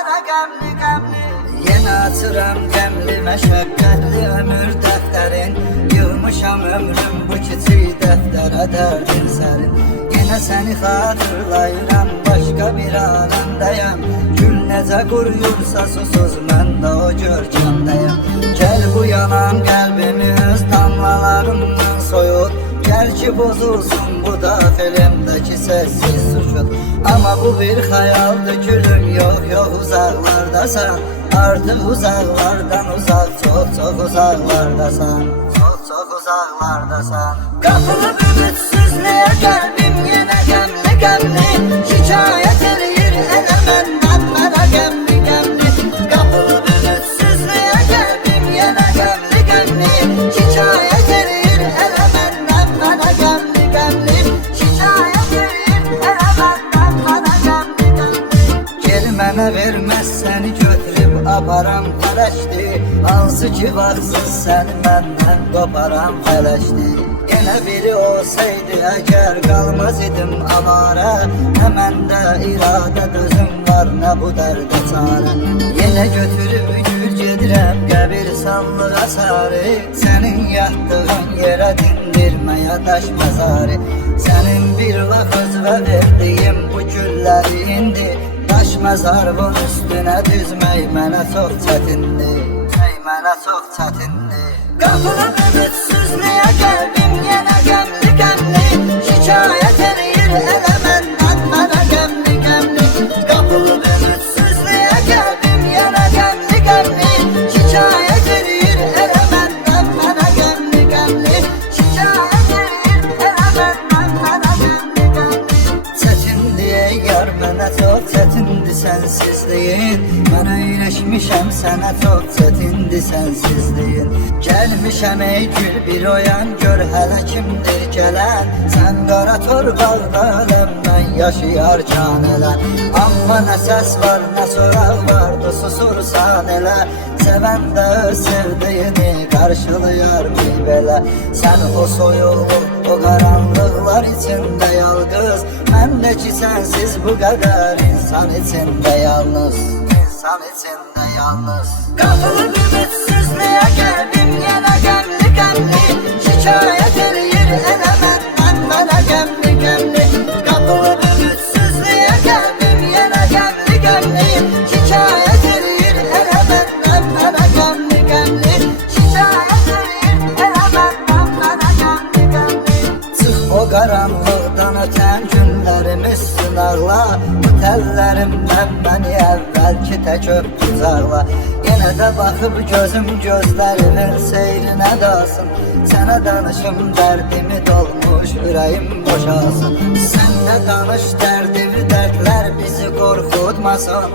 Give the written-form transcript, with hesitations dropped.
mənə qəmli qəmli. Yenə açıram qəmli məşəqqətli ömür dəftərin. Yığmışam ömrüm bu kiçik dəftərə dərdin sərin. Yenə səni xatırlayıram, başqa bir aləmdəyəm. Gül necə quruyursa susuz mən də o görkəmdəyəm. Gəl bu yanan qəlbimi öz damlalarımdan soyut. Gəl ki bozulsun bu da filmdəki sessiz sükut. Amma bu bir xəyaldır gülüm, yox yox uzaqlardasan. Artıq uzaqlardan uzaq, çox çox uzaqlardasan. Çox çox uzaqlardasan. Qapılıb ümidsizliyə qəlbim yenə qəmli qəmli. Şikayət eləyir elə məndən mənə qəmli qəmli. Qapılıb ümidsizliyə qəlbim yenə qəmli qəmli. Şikayət eləyir elə məndən mənə qəmli qəmli. Şikayət eləyir elə məndən mənə qəmli qəmli. Geri mənə verməz səni götürüb aparam fələşdi. Hansı ki vaxtsız səni məndən qoparam fələşdi. Yenə biri olsaydı əgər qalmaz idim avara. Nə məndə iradə dözüm var, nə bu dərdə çarə. Yenə götürüb gül gedirəm qəbirstanlığa sarı. Sənin yatdığın yerə dindirməyə daş məzarı. Sənin bir vaxt və verdiyin bu gülləri indi daş məzarın üstünə düzmək mənə çox çətindir. Mənə çox çətindir. Qapılıb ümidsizliyə qəlbim yenə qəmli qəmli. Şikayət eləyir elə məndən mənə qəmli qəmli. Qapılıb ümidsizliyə qəlbim yenə qəmli qəmli. Şikayət eləyir elə məndən mənə qəmli qəmli. Şikayət eləyir elə məndən mənə qəmli qəmli. Çətindir yar mənə çox çətindir sənsizliyin. Mən öyrəşmişəm sənə çox çətindir sənsizliyin. Gəlmişəm ey gül bir oyan gör hələ kimdir gələn. Sən qara torpaqda aləmdən yaşayarkən elə. Amma nə səs var nə soraq vardı susursan elə. Sevən də öz sevdiyini qarşılayar bir belə. Sən o soyuqluq o qaranlıqlar içində yalqız. Mən də ki sənsiz bu qədər insan içində yalnız. İnsan içində yalnız. Qapılıb ümidsizliyə qəlbim yenə qəmli qəmli. Şikayət eləyir elə məndən mənə qəmli qəmli. Qapılıb ümidsizliyə qəlbim yenə qəmli qəmli. Şikayət eləyir elə məndən mənə qəmli qəmli. Şikayət eləyir elə məndən mənə qəmli qəmli. Çıx o qaranlıqdan ötən günlərimiz sınaqla. Bu təllərimdən məni əvvəlki tək öp qucaqla. Yenə də baxıb gözüm gözlərimin seyrinə dalsın. Sənə danışım dərdimi dolmuş ürəyim boşalsın. Sən də danış dərdimi dərdlər bizi qorxutmasın.